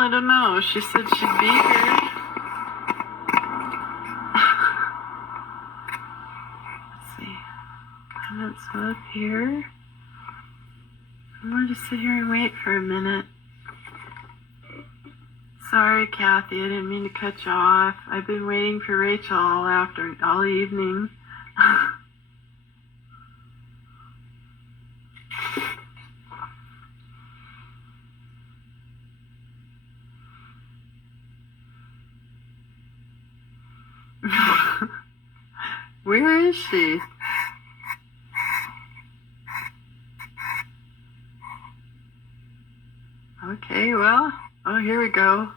I don't know. She said she'd be here. Let's see. Comments up here. I'm going to just sit here and wait for a minute. Sorry, Kathy, I didn't mean to cut you off. I've been waiting for Rachel all evening. Where is she? Okay, well, oh, here we go.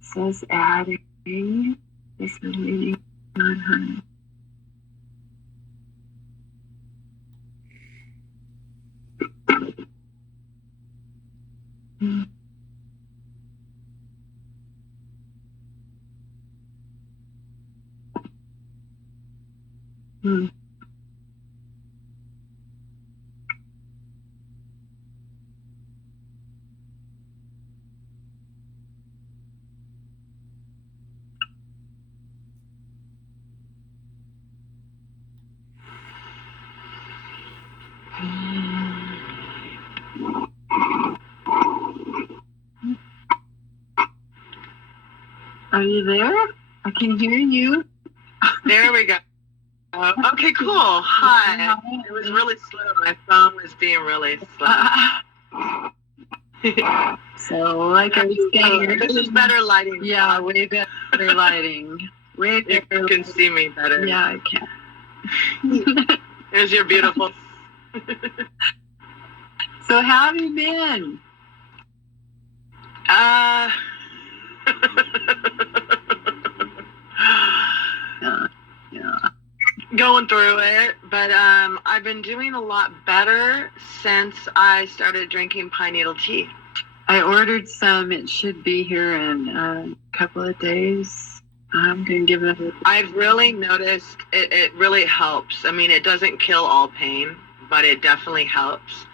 It says adding. This is meeting 100. Are you there? I can hear you. There we go. Okay, cool. Hi. It was really slow. My phone was being really slow. So, like I was saying, this is better lighting. Yeah, way better lighting. Way better. You can see me better. Yeah, I can. There's your beautiful. So, how have you been? Yeah. Going through it, but I've been doing a lot better since I started drinking pine needle tea. I ordered some. It should be here in a couple of days. I'm going to give it a... I've really noticed it really helps. I mean, it doesn't kill all pain, but it definitely helps.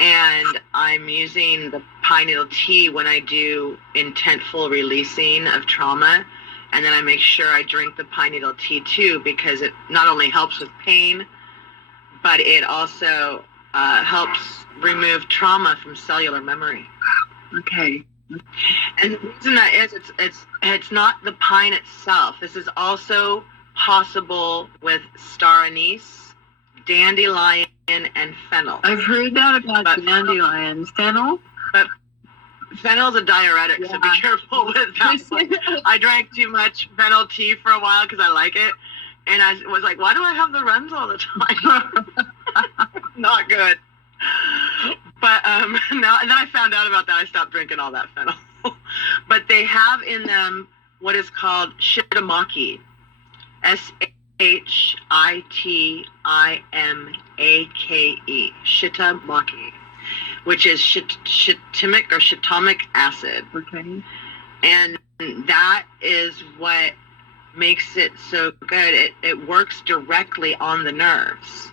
And I'm using the pine needle tea when I do intentful releasing of trauma. And then I make sure I drink the pine needle tea too, because it not only helps with pain, but it also helps remove trauma from cellular memory. Okay. And the reason that is, it's not the pine itself. This is also possible with star anise, dandelion, and fennel. I've heard that about dandelion. Fennel? But fennel's a diuretic, so be careful with that. I drank too much fennel tea for a while because I like it. And I was like, why do I have the runs all the time? Not good. But now, and then I found out about that. I stopped drinking all that fennel. But they have in them what is called shitamaki. Shitimake, shitamaki, which is shitimic or shitamic acid. Okay. And that is what makes it so good. It works directly on the nerves.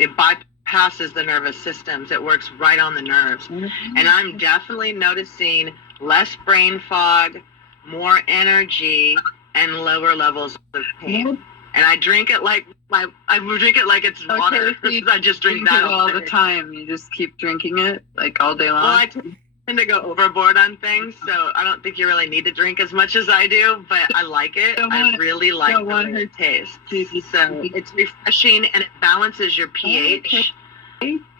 It bypasses the nervous systems. It works right on the nerves. Mm-hmm. And I'm definitely noticing less brain fog, more energy, and lower levels of pain. Mm-hmm. And I drink it like it's water. So I just drink that all the time. You just keep drinking it like all day long. Well, I tend to go overboard on things, so I don't think you really need to drink as much as I do. But I like it. I really like the way it tastes. So it's refreshing and it balances your pH,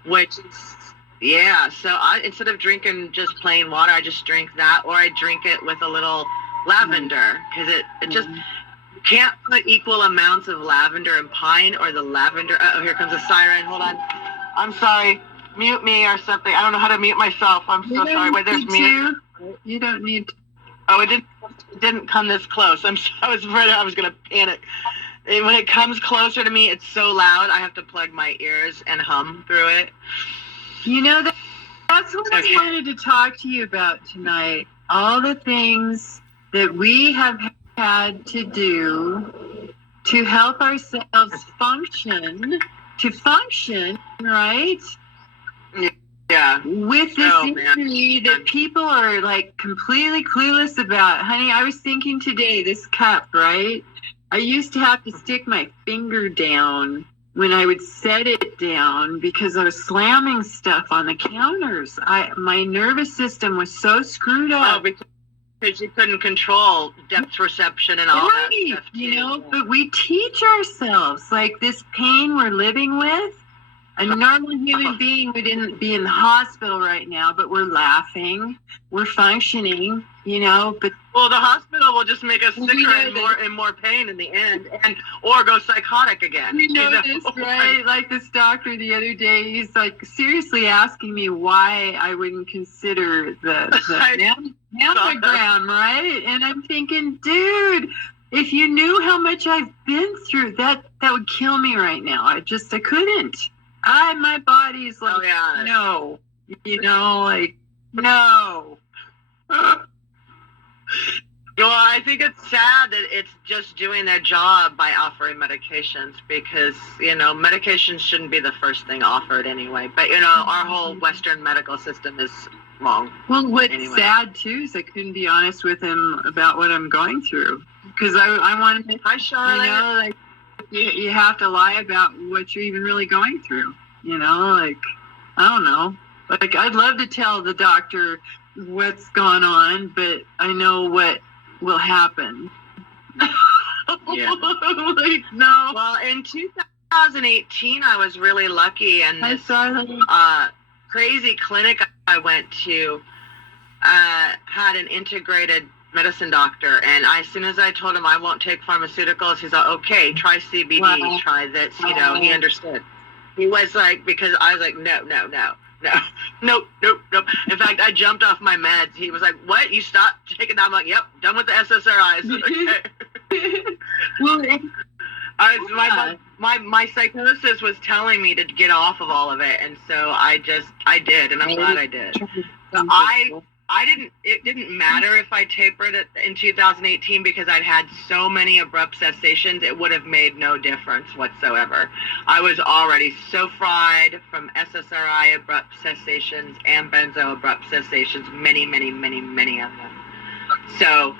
which is So instead of drinking just plain water, I just drink that, or I drink it with a little lavender because it just. Can't put equal amounts of lavender and pine, or the lavender. Oh, here comes a siren. Hold on. I'm sorry. Mute me or something. I don't know how to mute myself. I'm so sorry. Wait, there's mute. You don't need to. Oh, it didn't come this close. I was afraid I was going to panic. When it comes closer to me, it's so loud. I have to plug my ears and hum through it. You know, that's what I wanted to talk to you about tonight. All the things that we have had to do to help ourselves function, right? Yeah. With this injury that people are like completely clueless about. Honey, I was thinking today, this cup, right? I used to have to stick my finger down when I would set it down because I was slamming stuff on the counters. My nervous system was so screwed up. Oh, because you couldn't control depth perception and all that stuff too. You know, but we teach ourselves, like, this pain we're living with. A normal human being wouldn't be in the hospital right now, but we're laughing, we're functioning, you know. But well, the hospital will just make us sicker and more pain in the end, or go psychotic again. You know this, right? Like this doctor the other day, he's like seriously asking me why I wouldn't consider the mammogram, right? And I'm thinking, dude, if you knew how much I've been through, that would kill me right now. I couldn't. My body's like, no, you know, like, no. Well, I think it's sad that it's just doing their job by offering medications because, you know, medications shouldn't be the first thing offered anyway. But, you know, our whole Western medical system is wrong. Well, what's sad, too, is I couldn't be honest with him about what I'm going through. Because I want to, hi, Charlotte. You know, like, you have to lie about what you're even really going through, you know, like, I don't know. Like, I'd love to tell the doctor what's gone on, but I know what will happen. Yeah. Like, no. Well, in 2018, I was really lucky, and this crazy clinic I went to had an integrated medicine doctor, and as soon as I told him I won't take pharmaceuticals, he's like, okay, try CBD, try this, you know. He understood. He was like, because I was like, no. In fact, I jumped off my meds. He was like, what, you stopped taking that? I'm like, yep, done with the SSRIs. Okay. Well, my psychosis was telling me to get off of all of it, and so I did, and I'm glad I did. It didn't matter if I tapered it in 2018 because I'd had so many abrupt cessations, it would have made no difference whatsoever. I was already so fried from SSRI abrupt cessations and benzo abrupt cessations, many of them. So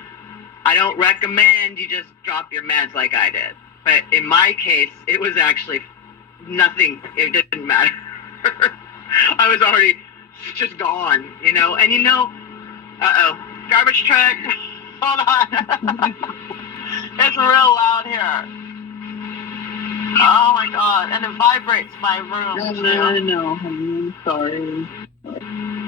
I don't recommend you just drop your meds like I did. But in my case, it was actually nothing. It didn't matter. I was already just gone, you know. And you know, garbage truck. Hold on. It's real loud here. Oh my god, and it vibrates my room too. I know, I'm sorry.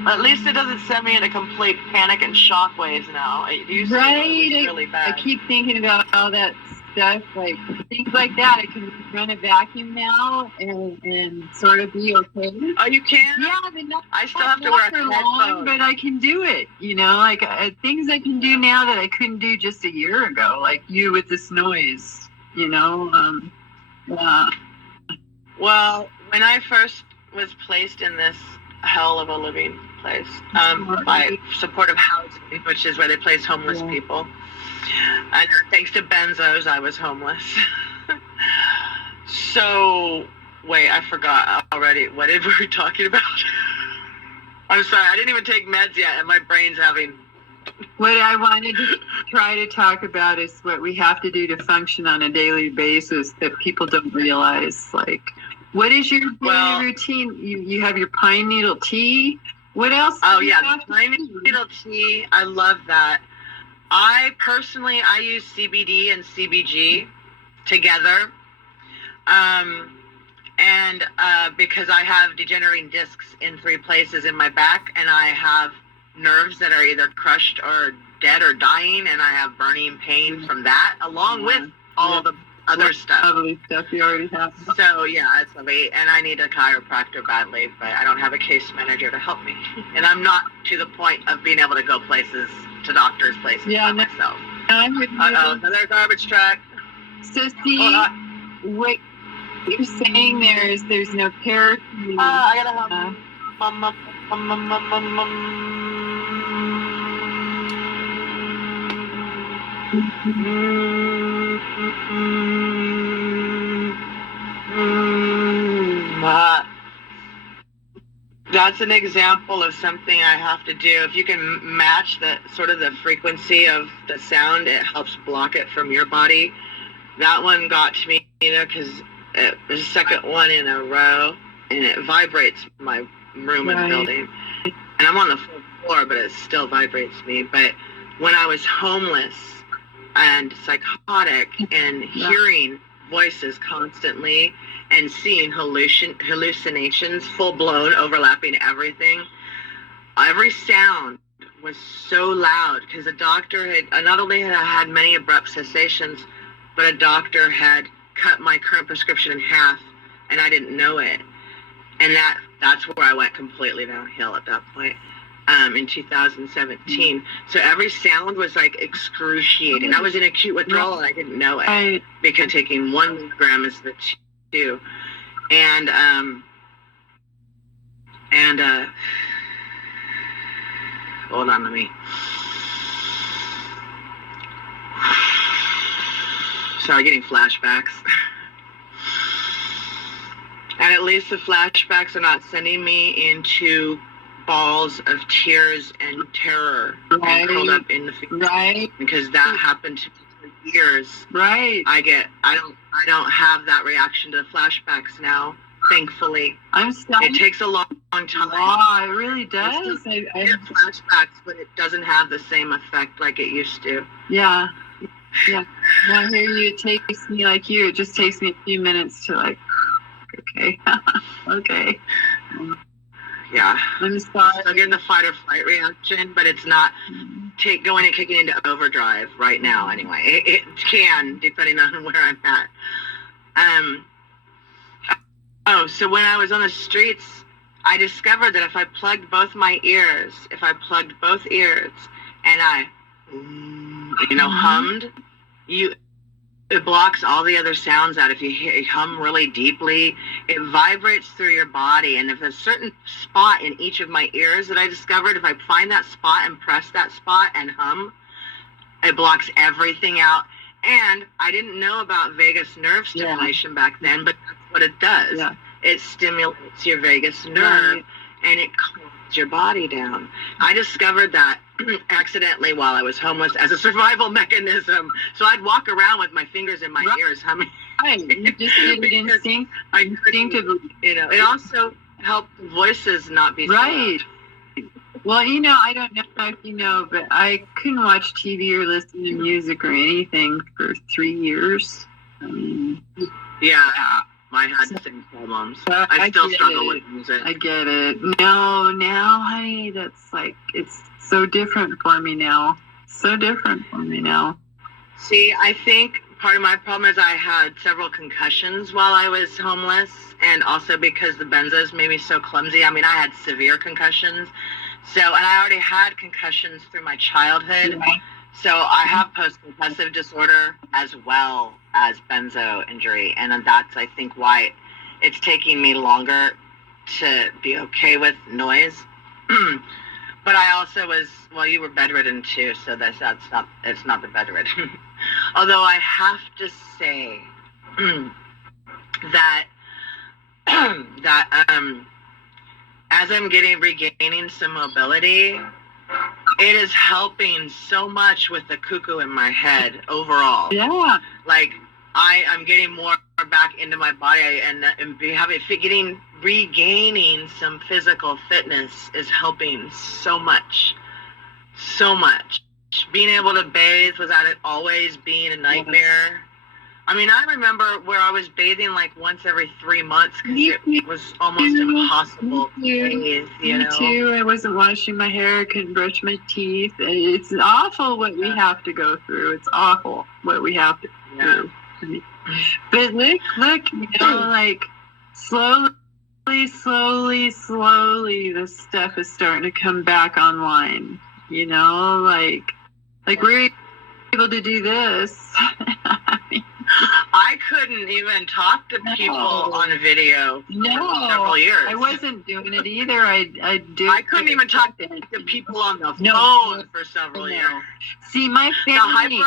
At least it doesn't send me into complete panic and shockwaves now. It used to be really bad. I keep thinking about all that stuff, like things like that. I can run a vacuum now and sort of be okay. Oh, you can? Yeah, but not, I still have to wear a headphone. But I can do it, you know, like things I can do now that I couldn't do just a year ago, like you with this noise, you know. Well, when I first was placed in this hell of a living place by supportive housing, which is where they place homeless people, and thanks to benzos, I was homeless. So, wait, I forgot already. What did we were talking about? I'm sorry, I didn't even take meds yet, and my brain's having... What I wanted to try to talk about is what we have to do to function on a daily basis that people don't realize. Like, what is your daily routine? You have your pine needle tea. What else? Oh, yeah, the pine needle tea. I love that. I use CBD and CBG together. Because I have degenerating discs in 3 places in my back, and I have nerves that are either crushed or dead or dying, and I have burning pain from that, along with all the other stuff. Lovely stuff you already have. So, yeah, it's lovely, and I need a chiropractor badly, but I don't have a case manager to help me. And I'm not to the point of being able to go to doctors' places by myself. I'm with you. Another garbage truck. So, see, wait, you're saying there's no care. I gotta have... That's an example of something I have to do. If you can match the sort of the frequency of the sound, it helps block it from your body. That one got to me, because it was the second one in a row, and it vibrates my room and building. And I'm on the fourth floor, but it still vibrates me. But when I was homeless and psychotic and hearing voices constantly and seeing hallucinations, full-blown, overlapping everything, every sound was so loud, because a doctor had not only had I had many abrupt cessations, but a doctor had cut my current prescription in half, and I didn't know it. And that's where I went completely downhill at that point, in 2017. So every sound was like excruciating. I was in acute withdrawal and I didn't know it, because taking 1 milligram is the 2. And hold on, let me. Sorry, getting flashbacks. And at least the flashbacks are not sending me into balls of tears and terror and curled up in the feet. Because that happened to me for years. I don't have that reaction to the flashbacks now, thankfully. I'm stunned. It takes a long time. Wow, it really does. I get flashbacks, but it doesn't have the same effect like it used to. Yeah. Now here it takes me like you. It just takes me a few minutes to like, okay. Okay. Yeah. I'm sorry. I'm still getting the fight or flight reaction, but it's not going and kicking into overdrive right now anyway. It can, depending on where I'm at. So when I was on the streets, I discovered that if I plugged both ears, and I, hummed, it blocks all the other sounds out. If you hum really deeply, it vibrates through your body. And if there's a certain spot in each of my ears that I discovered, if I find that spot and press that spot and hum, it blocks everything out. And I didn't know about vagus nerve stimulation back then, but that's what it does. Yeah. It stimulates your vagus nerve, and it calms your body down. I discovered that accidentally while I was homeless as a survival mechanism. So I'd walk around with my fingers in my ears humming. You just did it instinctively. It also helped voices not be so loud. Well, I don't know if you know, but I couldn't watch TV or listen to music or anything for 3 years. I had the same problems. I still struggle with music. I get it. No, now, honey, that's like, it's so different for me now. See, I think part of my problem is I had several concussions while I was homeless, and also because the benzos made me so clumsy. I mean, I had severe concussions. And I already had concussions through my childhood. So I have post-concussive disorder as well as benzo injury. And that's, I think, why it's taking me longer to be okay with noise. But I also was, you were bedridden too, so it's not the bedridden. Although I have to say that as I'm regaining some mobility, it is helping so much with the cuckoo in my head overall. Yeah. Like I'm getting more back into my body, and regaining some physical fitness is helping so much. Being able to bathe without it always being a nightmare. I mean, I remember where I was bathing like once every 3 months because it was almost impossible to bathe, Me too. I wasn't washing my hair. I couldn't brush my teeth. It's awful what we have to go through. It's awful what we have to go through. But look, like slowly, the stuff is starting to come back online. Like we're able to do this. I couldn't even talk to people on video for several years. I wasn't doing it either. I couldn't even talk to people on the phone for several years. See, my family,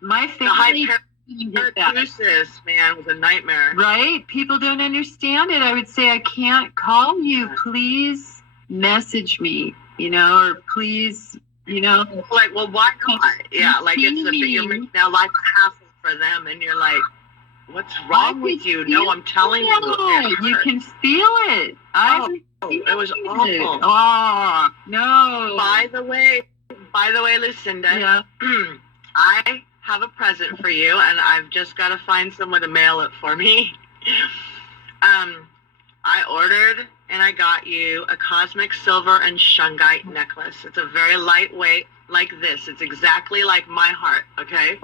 My family didn't get that. Akathisia, man, was a nightmare. Right? People don't understand it. I would say, I can't call you. Please message me, or please, Like, well, why not? Yeah, like you're making now life a hassle for them, and you're like, what's wrong with you? No, I'm telling you. You can feel it. It was awful. Oh, no. By the way, Lucinda, I have a present for you, and I've just got to find someone to mail it for me. I ordered and I got you a cosmic silver and shungite necklace. It's a very lightweight, like this. It's exactly like my heart, okay?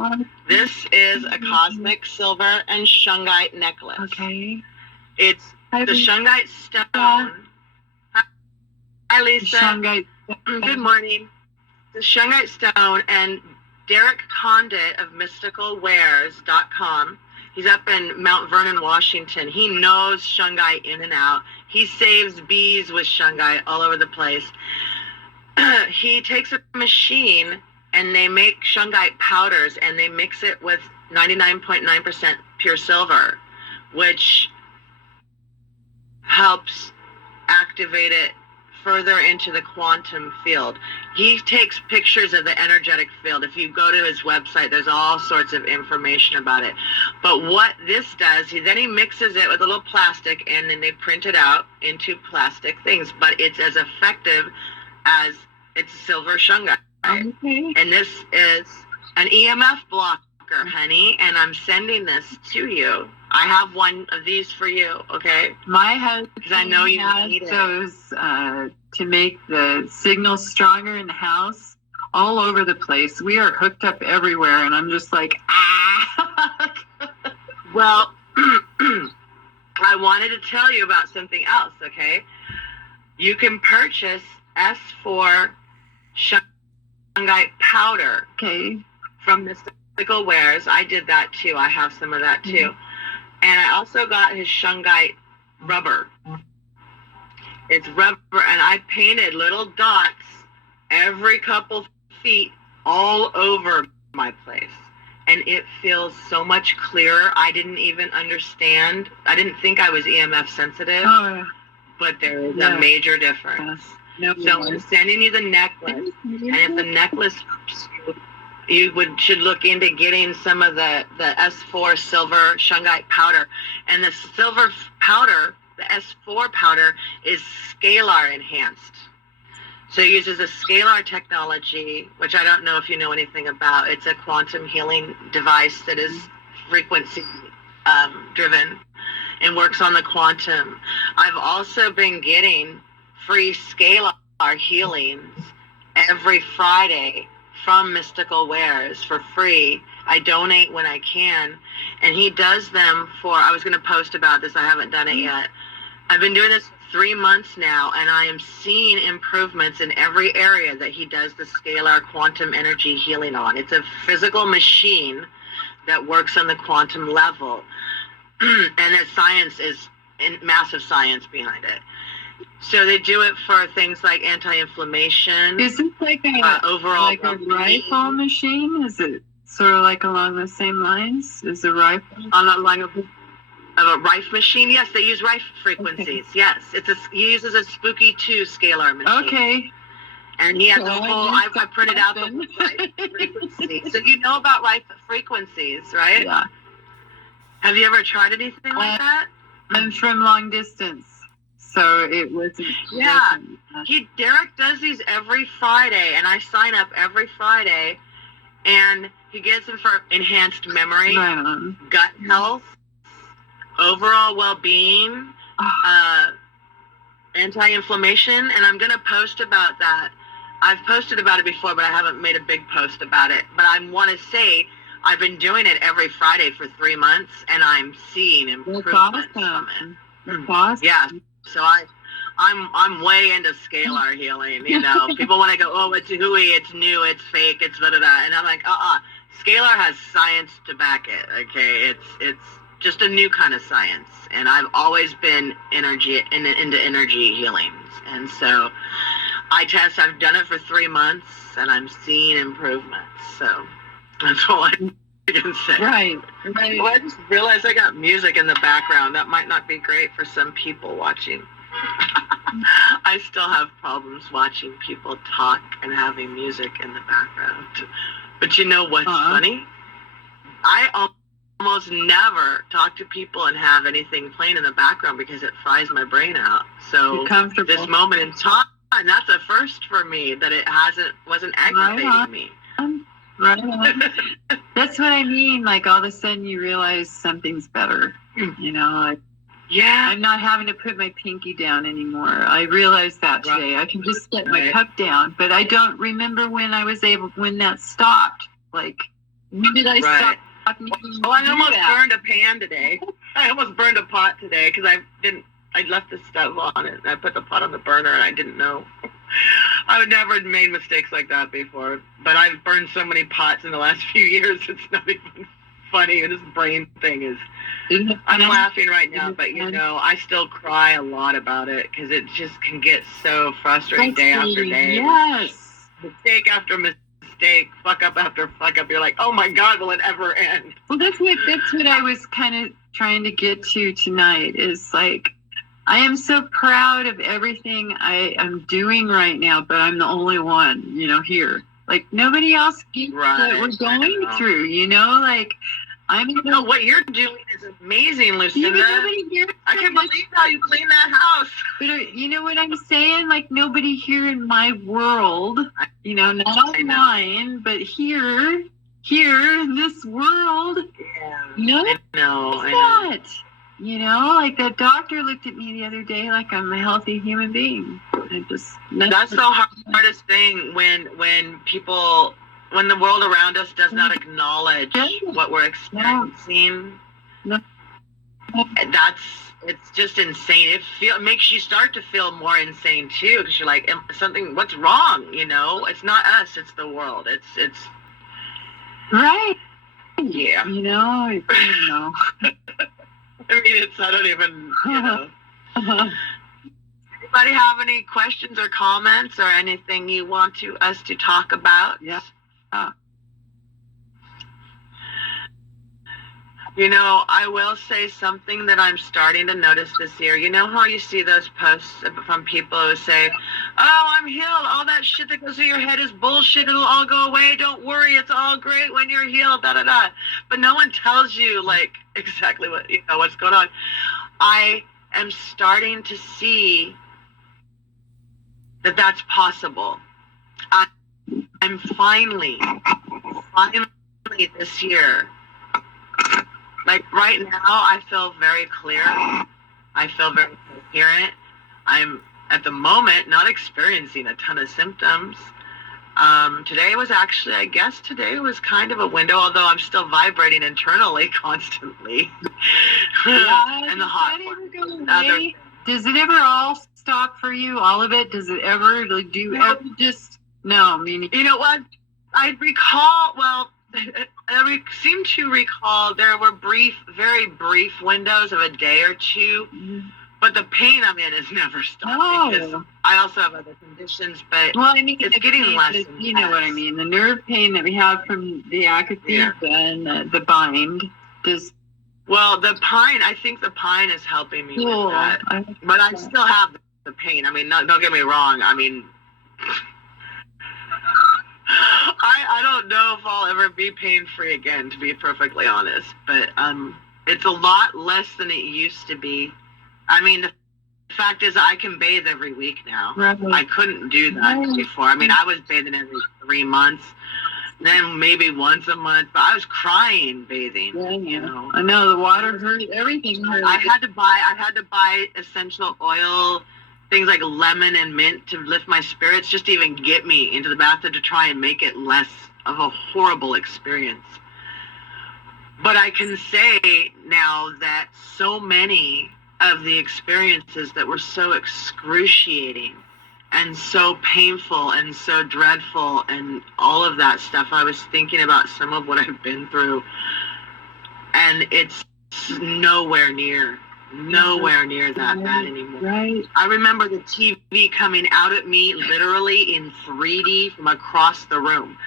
This is a cosmic silver and shungite necklace. Okay. It's the shungite stone. Hi, Lisa. Shungite. Good morning. The shungite stone, and Derek Condit of mysticalwares.com. He's up in Mount Vernon, Washington. He knows shungite in and out. He saves bees with shungite all over the place. He takes a machine and they make shungite powders, and they mix it with 99.9% pure silver, which helps activate it further into the quantum field. He takes pictures of the energetic field. If you go to his website, there's all sorts of information about it. But what this does, he mixes it with a little plastic, and then they print it out into plastic things. But it's as effective as it's silver shungite. Okay. And this is an EMF blocker, honey, and I'm sending this to you. I have one of these for you, okay? My husband, because I know you need those to make the signals stronger in the house all over the place. We are hooked up everywhere, and I'm just like, ah. Well, I wanted to tell you about something else, okay? You can purchase S4 shungite powder, okay, from Mystical Wares. I did that too. I have some of that too. Mm-hmm. And I also got his shungite rubber. It's rubber, and I painted little dots every couple feet all over my place. And it feels so much clearer. I didn't even understand. I didn't think I was EMF sensitive, but there is a major difference. So I'm sending you the necklace, and if the necklace helps you, should look into getting some of the S4 silver shungite powder. And the silver powder, the S4 powder, is scalar enhanced. So it uses a scalar technology, which I don't know if you know anything about. It's a quantum healing device that is frequency driven and works on the quantum. I've also been getting free scalar healings every Friday from Mystical Wares for free. I donate when I can, and he does them for, I was going to post about this, I haven't done it yet. I've been doing this 3 months now, and I am seeing improvements in every area that he does the scalar quantum energy healing on. It's a physical machine that works on the quantum level, and that science is massive science behind it. So they do it for things like anti-inflammation. Is it like a overall like a rifle machine? Is it sort of like along the same lines? Is a rifle on the line of a rifle machine? Yes, they use rifle frequencies. Okay. Yes, he uses a Spooky 2 scalar machine. Okay. And he has the whole. I printed out the whole rifle frequency. So you know about rifle frequencies, right? Yeah. Have you ever tried anything like that? I'm from long distance. So it wasn't. Yeah, Derek does these every Friday, and I sign up every Friday, and he gets them for enhanced memory, gut health, overall well-being, anti-inflammation, and I'm going to post about that. I've posted about it before, but I haven't made a big post about it. But I want to say I've been doing it every Friday for 3 months, and I'm seeing improvements from it. That's awesome. Yeah. So I'm way into scalar healing, you know. People want to go, oh, it's hooey, it's new, it's fake, it's da-da-da. And I'm like, Scalar has science to back it, okay? It's just a new kind of science. And I've always been into energy healings. And so I've done it for 3 months, and I'm seeing improvements. So that's all can say. Right. Well, I just realized I got music in the background. That might not be great for some people watching. I still have problems watching people talk and having music in the background. But you know what's funny? I almost never talk to people and have anything playing in the background because it fries my brain out. So this moment in time, that's a first for me, that it wasn't aggravating me. Right on. That's what I mean. Like, all of a sudden you realize something's better. You know, like, yeah, I'm not having to put my pinky down anymore. I realized that today. I can just get my cup down, but I don't remember when that stopped. Like, when did I stop? Well, I almost burned a pan today. I almost burned a pot today because I left the stove on it and I put the pot on the burner and I didn't know. I've never made mistakes like that before, but I've burned so many pots in the last few years, it's not even funny. And this brain thing is, I'm laughing right now, but you know, I still cry a lot about it because it just can get so frustrating day after day. Yes. Mistake after mistake, fuck up after fuck up. You're like, oh my God, will it ever end? Well, that's what I was kind of trying to get to tonight, is like, I am so proud of everything I am doing right now, but I'm the only one, you know, here. Like, nobody else gets what we're going through, you know? Like, no, what you're doing is amazing, Lucinda. I can't believe how you clean that house. But you know what I'm saying? Like, nobody here in my world, you know, not online, but here in this world, I know. You know, like that doctor looked at me the other day like I'm a healthy human being. That's the hardest thing when the world around us does not acknowledge what we're experiencing. It's just insane. It makes you start to feel more insane too, because you're like, what's wrong? You know, it's not us, it's the world. It's right. Yeah. You know. I mean, I don't even, you know. Anybody have any questions or comments or anything you want us to talk about? Yeah. You know, I will say something that I'm starting to notice this year. You know how you see those posts from people who say, oh, I'm healed. All that shit that goes through your head is bullshit. It'll all go away. Don't worry. It's all great when you're healed, da-da-da. But no one tells you, like, exactly what's going on. I am starting to see that that's possible. I'm finally this year, like right now, I feel very clear. I feel very coherent. I'm at the moment not experiencing a ton of symptoms. Today was actually, I guess today was kind of a window, although I'm still vibrating internally constantly. And the hot one. Does it ever all stop for you? All of it? Does it ever? Do you ever just? No, meaning. You know what? I recall. Well, I seem to recall there were very brief windows of a day or two, but the pain I'm in has never stopped because I also have other conditions. But it's getting less. You know what I mean? The nerve pain that we have from the Akathisia and the bind does. Well, I think the pine is helping me with that. But I still have the pain. I mean, don't get me wrong. I mean, I don't know if I'll ever be pain-free again, to be perfectly honest. But it's a lot less than it used to be. I mean, the fact is I can bathe every week now. Right. I couldn't do that before. I mean, I was bathing every 3 months. Then maybe once a month, but I was crying bathing. Yeah, you know. I know the water hurt, everything hurt. I had to buy essential oil, things like lemon and mint to lift my spirits, just to even get me into the bathtub to try and make it less of a horrible experience. But I can say now that so many of the experiences that were so excruciating and so painful and so dreadful and all of that stuff, I was thinking about some of what I've been through, and it's nowhere near that bad anymore. Right. I remember the TV coming out at me literally in 3D from across the room,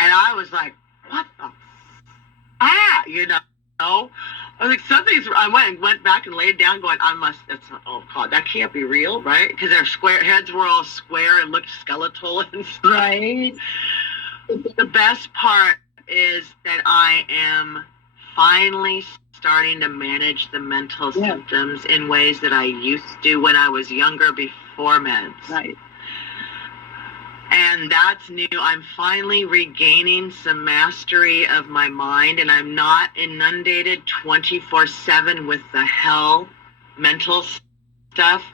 and I was like, what the you know. I was like, I went back and laid down going, oh God, that can't be real, right? Because their heads were all square and looked skeletal and stuff. Right. The best part is that I am finally starting to manage the mental symptoms in ways that I used to when I was younger before meds. Right. And that's new. I'm finally regaining some mastery of my mind, and I'm not inundated 24/7 with the hell mental stuff.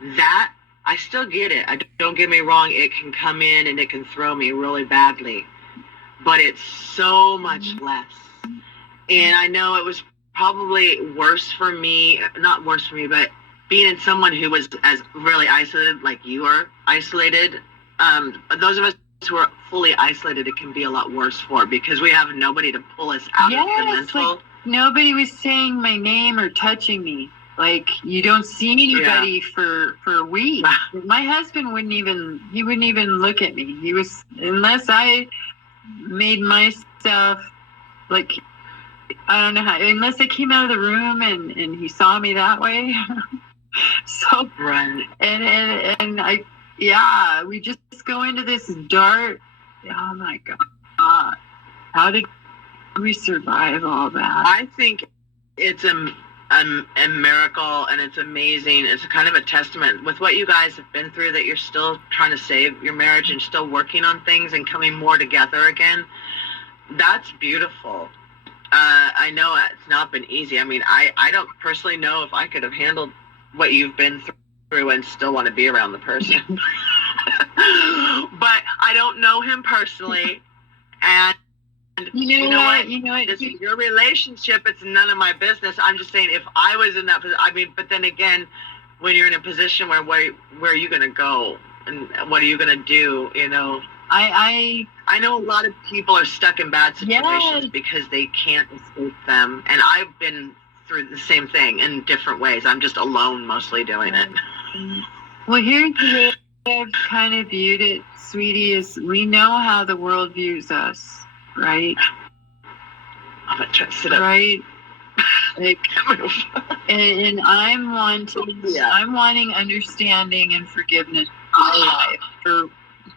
That, I still get it. Don't get me wrong. It can come in and it can throw me really badly, but it's so much less. And I know it was probably worse for me, not worse for me, but being in someone who was as really isolated like you are isolated. Those of us who are fully isolated, it can be a lot worse for, because we have nobody to pull us out of the mental. Like nobody was saying my name or touching me. Like, you don't see anybody for weeks. My husband wouldn't even look at me. He was, unless I made myself, like, I don't know how, unless I came out of the room and he saw me that way. So, right. And I, we just go into this dark, oh my God, how did we survive all that? I think it's a miracle, and it's amazing. It's kind of a testament with what you guys have been through, that you're still trying to save your marriage and still working on things and coming more together again. That's beautiful. I know it's not been easy. I mean, I don't personally know if I could have handled what you've been through and still want to be around the person. But I don't know him personally, and you know what? Your relationship, it's none of my business. I'm just saying, if I was in that position, I mean, but then again, when you're in a position where are you going to go, and what are you going to do? You know, I know a lot of people are stuck in bad situations because they can't escape them, and I've been through the same thing in different ways. I'm just alone mostly doing it. Well, here's the way I've kind of viewed it, sweetie, is we know how the world views us, right? I'm gonna try to sit up. Right? Like, and I'm wanting understanding and forgiveness in my life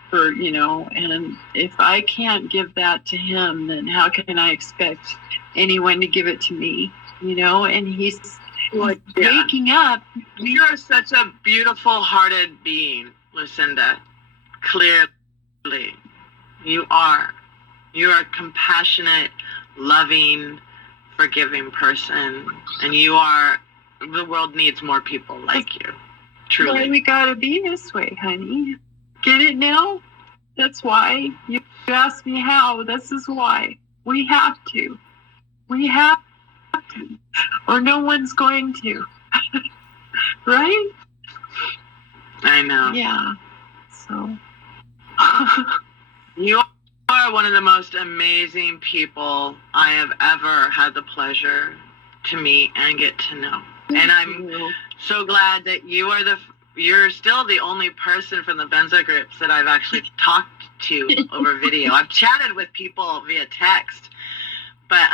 for you know, and if I can't give that to him, then how can I expect anyone to give it to me? You know, and he's waking up. You're such a beautiful-hearted being, Lucinda. Clearly, you are. You're a compassionate, loving, forgiving person, and you are. The world needs more people like you. Truly, why we gotta be this way, honey. Get it now? That's why. You asked me how. This is why. We have to. We have to. Or no one's going to. Right? I know. Yeah. So. You are one of the most amazing people I have ever had the pleasure to meet and get to know. And I'm so glad that you're still the only person from the benzo groups that I've actually talked to over video. I've chatted with people via text, but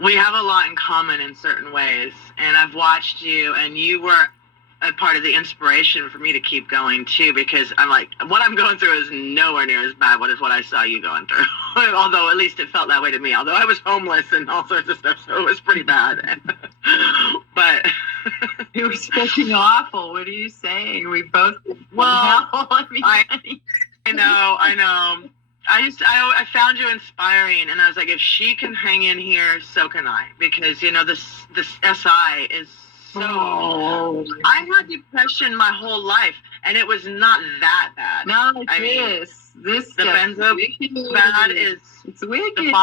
we have a lot in common in certain ways. And I've watched you, and you were a part of the inspiration for me to keep going too, because I'm like, what I'm going through is nowhere near as bad as what I saw you going through. Although at least it felt that way to me. Although I was homeless and all sorts of stuff, so it was pretty bad. But it was fucking awful. What are you saying? We both. Well, I know. I found you inspiring, and I was like, if she can hang in here, so can I. Because you know, this SI is. So I had depression my whole life, and it was not that bad. No, this the benzo bad is it's wicked.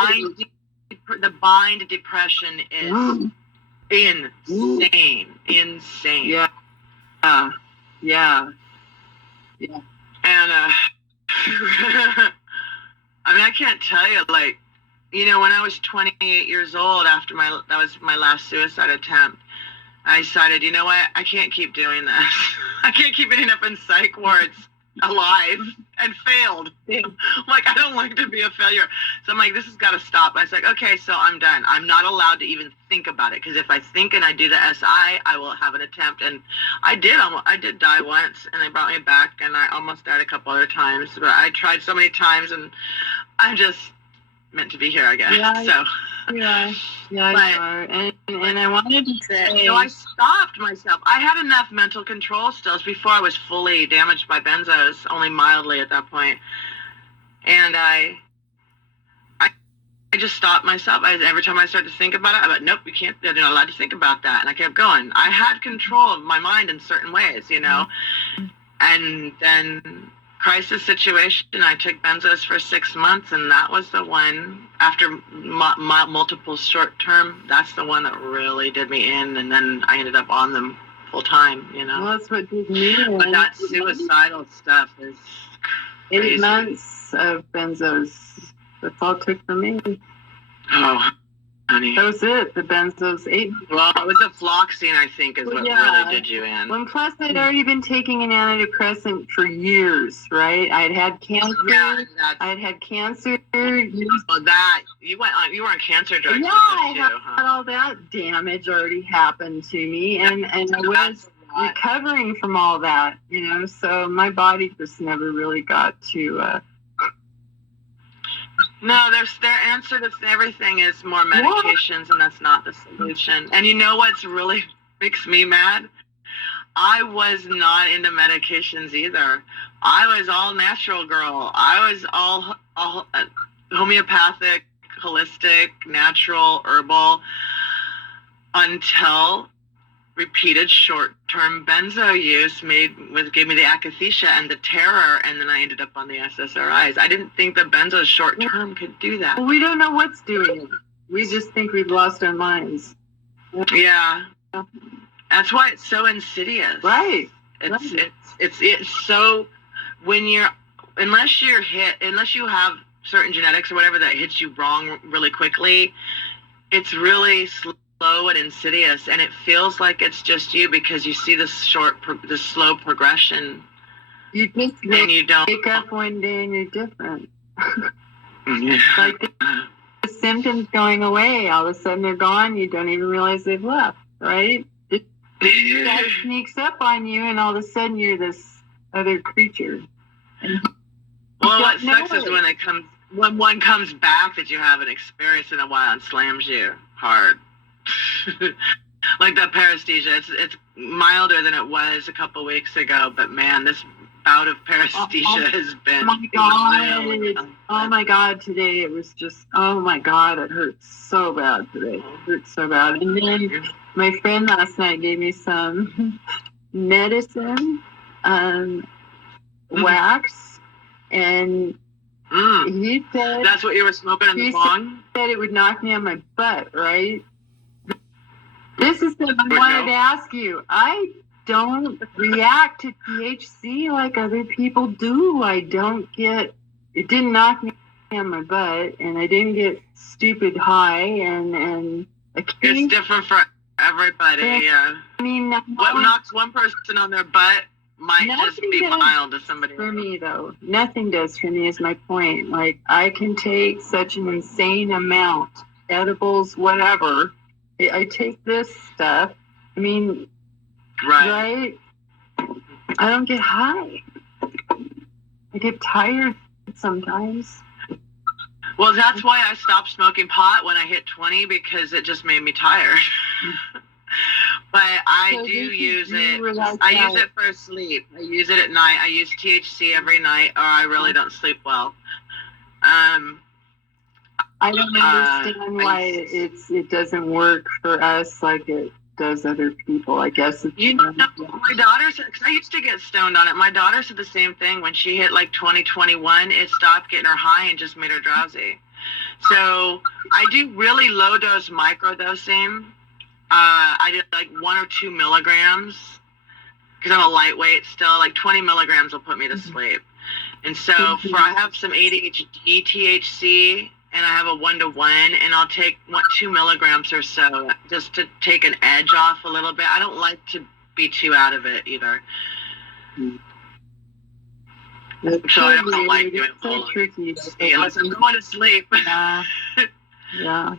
The bind depression is insane. Yeah. And I mean, I can't tell you, like, you know, when I was 28 years old, after that was my last suicide attempt, I decided, you know what, I can't keep doing this. I can't keep ending up in psych wards alive and failed. I'm like, I don't like to be a failure. So I'm like, this has got to stop. I was like, okay, so I'm done. I'm not allowed to even think about it, because if I think and I do the SI, I will have an attempt. And I did die once, and they brought me back, and I almost died a couple other times. But I tried so many times, and I'm just meant to be here, I guess. Yeah, so. Yeah, you are. And I wanted to say, I stopped myself. I had enough mental control still before I was fully damaged by benzos, only mildly at that point. And I just stopped myself. Every time I started to think about it, I went, nope, you can't, you're not allowed to think about that. And I kept going. I had control of my mind in certain ways, And then crisis situation, I took benzos for 6 months, and that was the one, after multiple short term, that's the one that really did me in, and then I ended up on them full time, Well, that's what did me in. But that suicidal stuff is crazy. 8 months of benzos. That's all it took for me. Oh, honey. That was it. The benzos. 8 months. Well, it was the floxine, I think, is what really did you in. Well, plus I'd already been taking an antidepressant for years, right? I'd had cancer. Yeah, I'd had cancer. You were on cancer drugs. Yeah, I had all that damage already happened to me, and I was recovering from all that, so my body just never really got to... No, their answer to everything is more medications, and that's not the solution. And you know what's really makes me mad? I was not into medications either. I was all natural girl. I was all homeopathic, holistic, natural, herbal, until repeated short-term benzo use gave me the akathisia and the terror, and then I ended up on the SSRIs. I didn't think the benzos short-term could do that. Well, we don't know what's doing it. We just think we've lost our minds. Yeah. That's why it's so insidious. Right. It's so, unless you have certain genetics or whatever that hits you wrong really quickly, it's really slow and insidious, and it feels like it's just you, because you see this slow progression. You just wake up one day and you're different. Like the symptoms going away, all of a sudden they're gone. You don't even realize they've left, right? That sneaks up on you, and all of a sudden you're this other creature. Well, what sucks is when one comes back that you haven't experienced in a while and slams you hard. Like that paresthesia, it's milder than it was a couple weeks ago, but man, this bout of paresthesia has been oh my god, today it was just, oh my god, it hurts so bad today. It hurts so bad. And then my friend last night gave me some medicine, wax, and he said, that's what you were smoking in the bong? He said it would knock me on my butt, right? This is what I wanted to ask you. I don't react to THC like other people do. It didn't knock me on my butt, and I didn't get stupid high, and it's different for everybody, yeah. I mean, what knocks one person on their butt might just be mild to somebody else. For me, though, nothing does for me is my point. Like, I can take such an insane amount, edibles, whatever. I take this stuff. I mean, right? I don't get high. I get tired sometimes. Well, that's why I stopped smoking pot when I hit 20, because it just made me tired. But I do use it. I use it for sleep. I use it at night. I use THC every night, or I really don't sleep well. I don't understand why it doesn't work for us like it does other people. I guess it's... my daughter said, because I used to get stoned on it. My daughter said the same thing. When she hit like 2021, it stopped getting her high and just made her drowsy. So I do really low dose microdosing. I did like 1 or 2 milligrams, because I'm a lightweight still. Like 20 milligrams will put me to sleep. And so I have some ADHD THC, and I have a 1-to-1, and I'll take 2 milligrams or so just to take an edge off a little bit. I don't like to be too out of it either. It's So so I don't weird. like doing It's so tricky. unless I'm going to sleep. Yeah.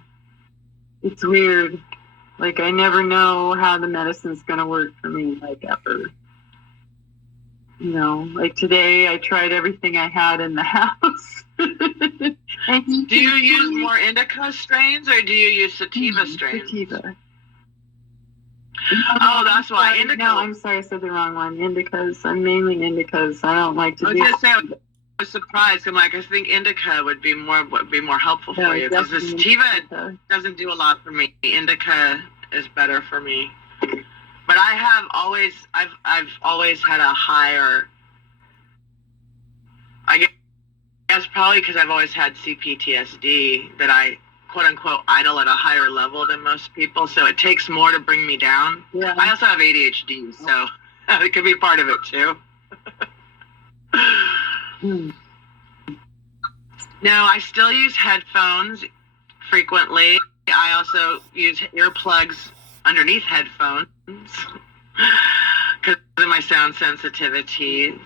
It's weird. Like, I never know how the medicine's going to work for me, like, ever. You know, like today I tried everything I had in the house. Do you use more indica strains or do you use sativa strains? Sativa. Oh, that's why. Indica. No, I'm sorry, I said the wrong one. Indicas. I'm mainly indicas. I don't like to do. I was surprised. I'm like, I think indica would be more helpful for you because the sativa doesn't do a lot for me. Indica is better for me. But I've always had a higher. I guess probably because I've always had CPTSD that I quote unquote idle at a higher level than most people, so it takes more to bring me down. Yeah. I also have ADHD, so it could be part of it too. No, I still use headphones frequently. I also use earplugs underneath headphones because of my sound sensitivities.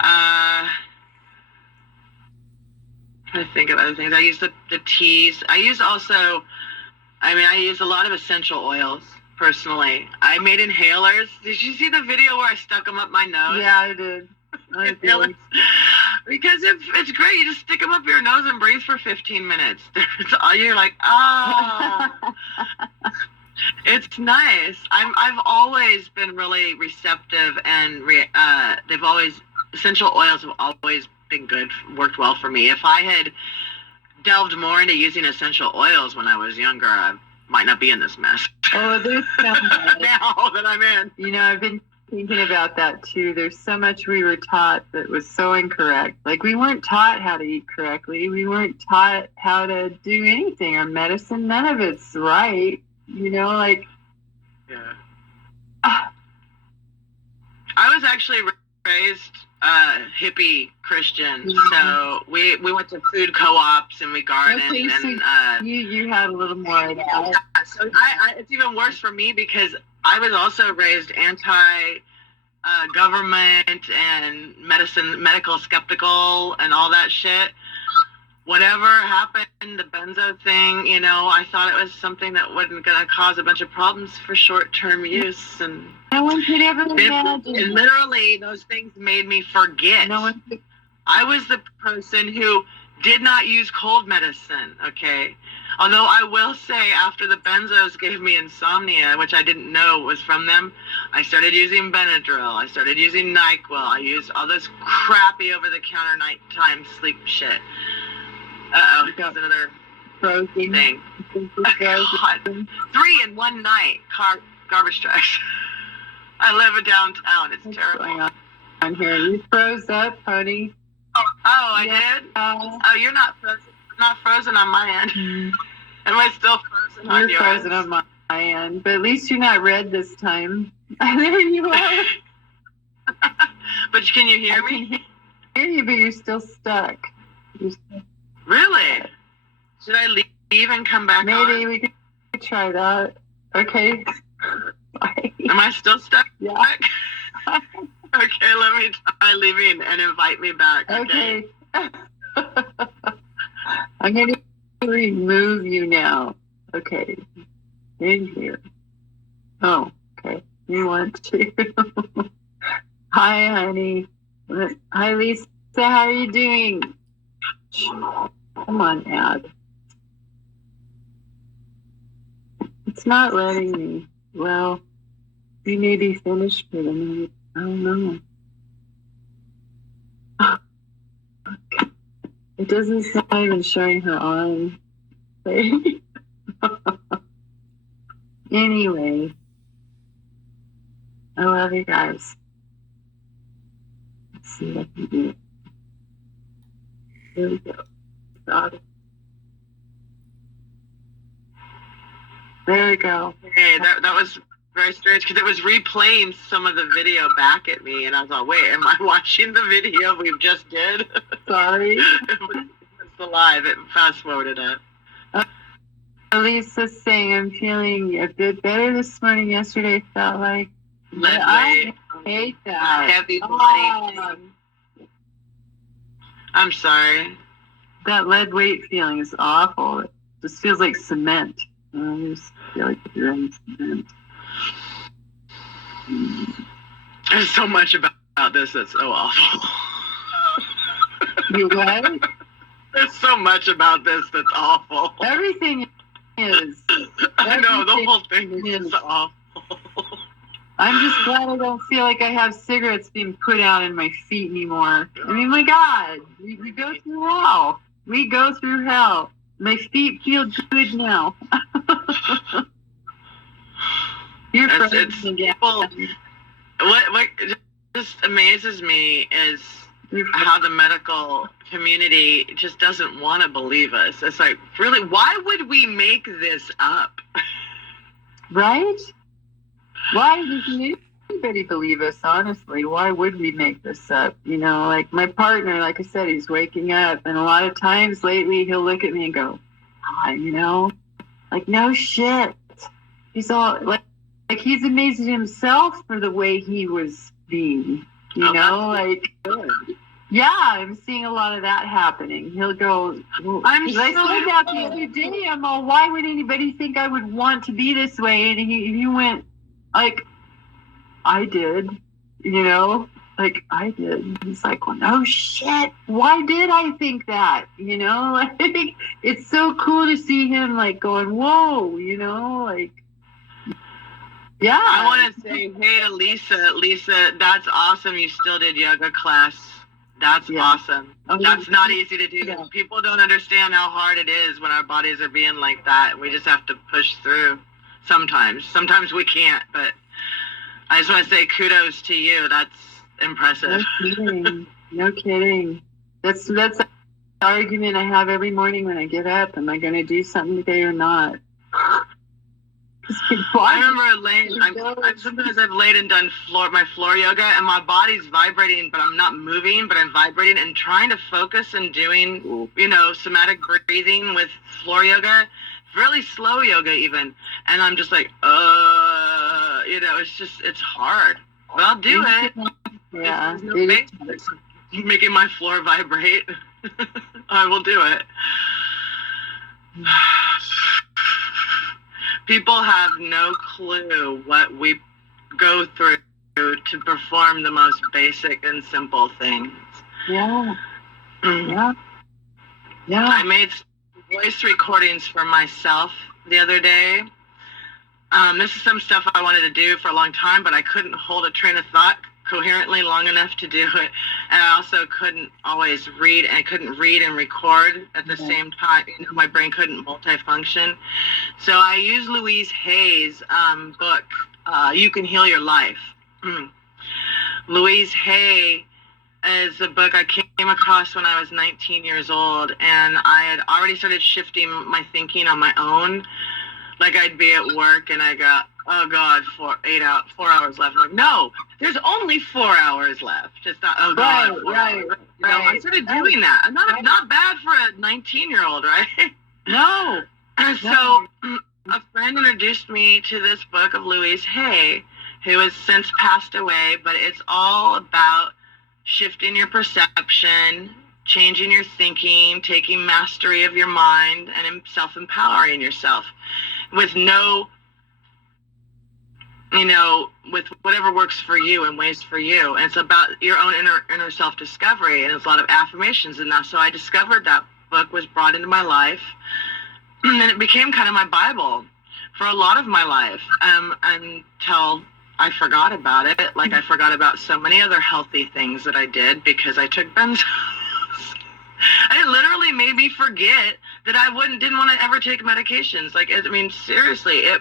I think of other things. I use the teas. I use a lot of essential oils personally. I made inhalers. Did you see the video where I stuck them up my nose? Yeah, I did. Because it's great. You just stick them up your nose and breathe for 15 minutes. You're like, it's nice. I've always been really receptive, and essential oils have always been good, worked well for me. If I had delved more into using essential oils when I was younger, I might not be in this mess. Oh, there's so much. Now that I'm in. You know, I've been thinking about that too. There's so much we were taught that was so incorrect. Like, we weren't taught how to eat correctly. We weren't taught how to do anything or medicine. None of it's right. You know, like. Yeah. I was actually raised hippie Christian, so we went to food co-ops and we gardened. Okay, and you had a little more of that. Yeah, so it's even worse for me because I was also raised anti-government and medical skeptical and all that shit. Whatever happened, the benzo thing, you know, I thought it was something that wasn't going to cause a bunch of problems for short-term use. And no one could ever imagine. And literally, those things made me forget. No one could. I was the person who did not use cold medicine, okay? Although I will say, after the benzos gave me insomnia, which I didn't know was from them, I started using Benadryl. I started using NyQuil. I used all this crappy over-the-counter nighttime sleep shit. Uh-oh, that's another thing. God. 3 in one night, garbage trucks. I live downtown. It's terrible. What's going on here? You froze up, honey. Oh, I did? Oh, you're not frozen. I'm not frozen on my end. Am I still frozen on yours? You're frozen on my end, but at least you're not red this time. There you are. But can you hear me? I can hear you, but you're still stuck. Really? Should I leave and come back on? Maybe we could try that. Okay. Bye. Am I still stuck? Yeah. Okay, let me try leaving and invite me back. Okay. I'm going to remove you now. Okay. In here. Oh, okay. You want to. Hi, honey. Hi, Lisa. How are you doing? Come on, Ad. It's not letting me. Well, we may be finished for the night. I don't know. It doesn't, it's not even showing her on. Anyway, I love you guys. Let's see what I can do. Here we go. Got it. There we go. Hey, that was very strange because it was replaying some of the video back at me, and I was like, wait, am I watching the video we just did? Sorry. It's live. It fast-forwarded it. Lisa's saying, I'm feeling a bit better this morning. Yesterday felt like... I hate that. Heavy body. I'm sorry. That lead weight feeling is awful. It just feels like cement. I just feel like you're in cement. There's so much about this that's so awful. You what? There's so much about this that's awful. Everything is. I know, the whole thing is awful. I'm just glad I don't feel like I have cigarettes being put out in my feet anymore. I mean, my God, we go through hell. We go through hell. My feet feel good now. You're it's people. What just amazes me is how the medical community just doesn't want to believe us. It's like, really, why would we make this up? Right? Why doesn't anybody believe us, honestly? Why would we make this up? You know, like my partner, like I said, he's waking up, and a lot of times lately he'll look at me and go, you know, like, no shit. He's all like he's amazed at himself for the way he was being, you know, like, yeah, I'm seeing a lot of that happening. He'll go, I said that the other day, I'm all, why would anybody think I would want to be this way? And he went, like, I did, you know, like, I did. He's like, well, no shit. Why did I think that? You know, like, it's so cool to see him, like, going, whoa, you know, like, yeah. I want to say, hey to Lisa. Lisa, that's awesome. You still did yoga class. That's awesome. That's not easy to do. Yeah. People don't understand how hard it is when our bodies are being like that. We just have to push through sometimes. Sometimes we can't, but I just want to say kudos to you. That's impressive. No kidding. No kidding. That's the argument I have every morning when I get up. Am I going to do something today or not? I remember laying, sometimes I've laid and done my floor yoga, and my body's vibrating, but I'm not moving, but I'm vibrating and trying to focus and doing, you know, somatic breathing with floor yoga, really slow yoga even. And I'm just like, you know, it's hard. But I'll do it. Yeah. Making my floor vibrate. I will do it. People have no clue what we go through to perform the most basic and simple things. Yeah. Yeah. Yeah. I made voice recordings for myself the other day. This is some stuff I wanted to do for a long time, but I couldn't hold a train of thought coherently long enough to do it. And I also couldn't always read, and I couldn't read and record at the same time. You know, my brain couldn't multifunction. So I used Louise Hay's book, You Can Heal Your Life. Louise Hay is a book I came across when I was 19 years old, and I had already started shifting my thinking on my own. Like, I'd be at work and I go, oh God, 4 hours left. I'm like, no, there's only 4 hours left. It's not, oh God, right. You know, I started doing that. I'm not bad for a 19-year-old, right? No. So a friend introduced me to this book of Louise Hay, who has since passed away, but it's all about shifting your perception, changing your thinking, taking mastery of your mind, and self-empowering yourself with with whatever works for you and ways for you. And it's about your own inner self-discovery, and it's a lot of affirmations in that. So I discovered that book was brought into my life, and then it became kind of my Bible for a lot of my life, until I forgot about it. Like, I forgot about so many other healthy things that I did because I took benzos. It literally made me forget that I didn't want to ever take medications. Like, I mean, seriously, it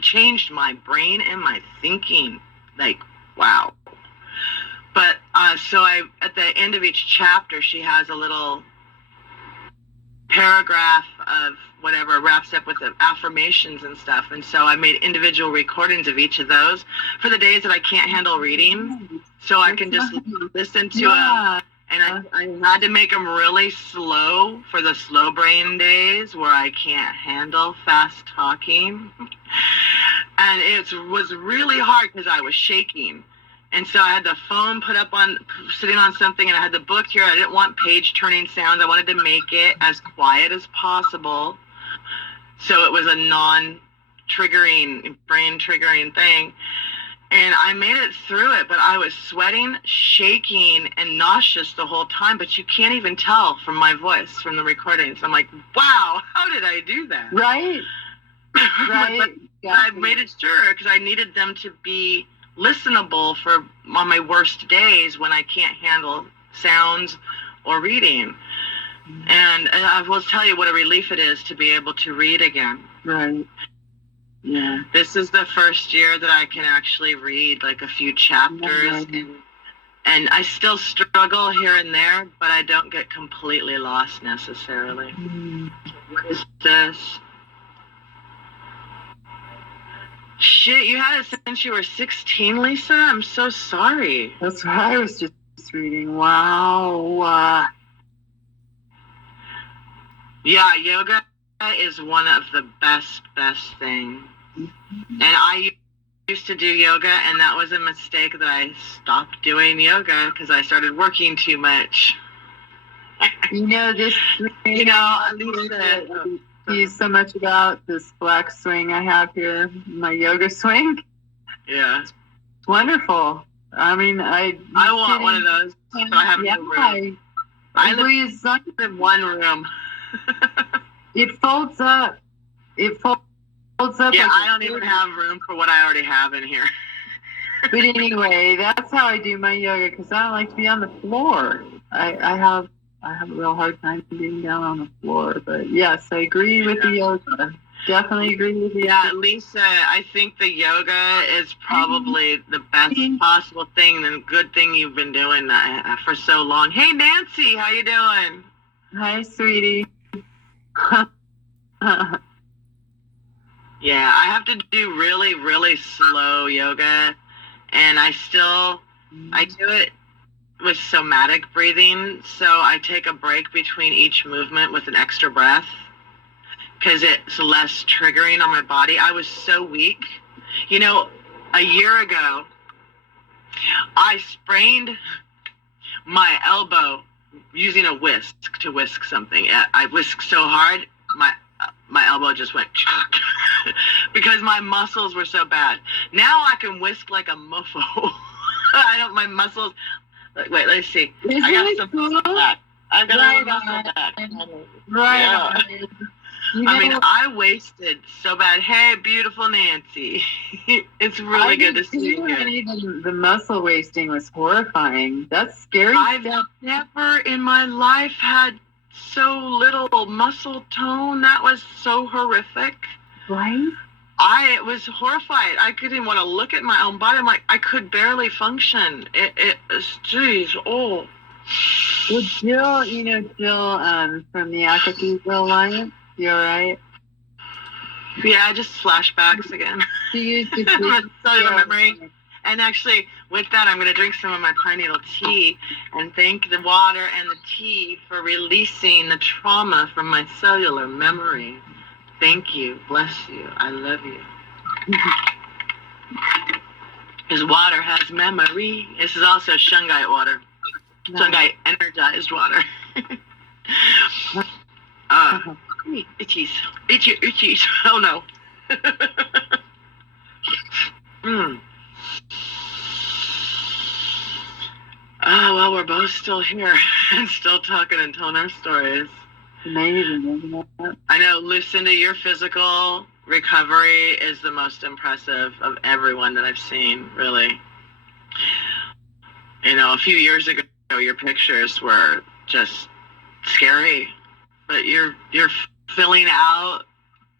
changed my brain and my thinking. Like, wow. But so at the end of each chapter, she has a little paragraph of whatever wraps up with the affirmations and stuff. And so I made individual recordings of each of those for the days that I can't handle reading, so I can just listen to them. And I had to make them really slow for the slow brain days where I can't handle fast talking. And it was really hard because I was shaking. And so I had the phone sitting on something, and I had the book here. I didn't want page turning sounds. I wanted to make it as quiet as possible. So it was a non-triggering, brain-triggering thing. And I made it through it, but I was sweating, shaking, and nauseous the whole time. But you can't even tell from my voice, from the recordings. I'm like, wow, how did I do that? Right. Right. But I made it sure because I needed them to be listenable for on my worst days when I can't handle sounds or reading. And I will tell you what a relief it is to be able to read again. Right. Yeah. This is the first year that I can actually read like a few chapters, and I still struggle here and there, but I don't get completely lost necessarily. What is this? Shit, you had it since you were 16, Lisa? I'm so sorry. That's what I was just reading. Wow. Yeah, yoga is one of the best things. And I used to do yoga, and that was a mistake that I stopped doing yoga because I started working too much. Lisa, he's so much about this black swing I have here, my yoga swing. Yeah. It's wonderful. I mean, I want one of those, so I have no room. I live in one room. It folds up. Yeah, I don't even have room for what I already have in here. But anyway, that's how I do my yoga because I don't like to be on the floor. I have a real hard time being down on the floor. But yes, I agree with the yoga. Definitely agree with you. Yeah, Lisa, I think the yoga is probably the best possible thing, the good thing you've been doing for so long. Hey, Nancy, how you doing? Hi, sweetie. Yeah, I have to do really, really slow yoga, and I do it with somatic breathing, so I take a break between each movement with an extra breath because it's less triggering on my body. I was so weak. A year ago, I sprained my elbow using a whisk to whisk something. I whisked so hard, my elbow just went because my muscles were so bad. Now I can whisk like a mofo. My muscles. Wait, let's see. I got some muscle back. I got a little muscle back. Right. Yeah. I mean, I wasted so bad. Hey, beautiful Nancy. It's really good to see you. Even the muscle wasting was horrifying. That's scary. I've never in my life had so little muscle tone. That was so horrific. Right? I was horrified. I couldn't want to look at my own body. I'm like, I could barely function. Geez, oh. Well, Jill, from the Akathisia Alliance, you all right? Yeah, just flashbacks again. She used to cellular memory. And actually, with that, I'm going to drink some of my pine needle tea and thank the water and the tea for releasing the trauma from my cellular memory. Thank you. Bless you. I love you. Because water has memory. This is also shungite water. No. Shungite energized water. Itchies. Itchies. Oh, no. Oh, well, we're both still here and still talking and telling our stories. Amazing, isn't it? I know, Lucinda, your physical recovery is the most impressive of everyone that I've seen, really. A few years ago, your pictures were just scary, but you're filling out.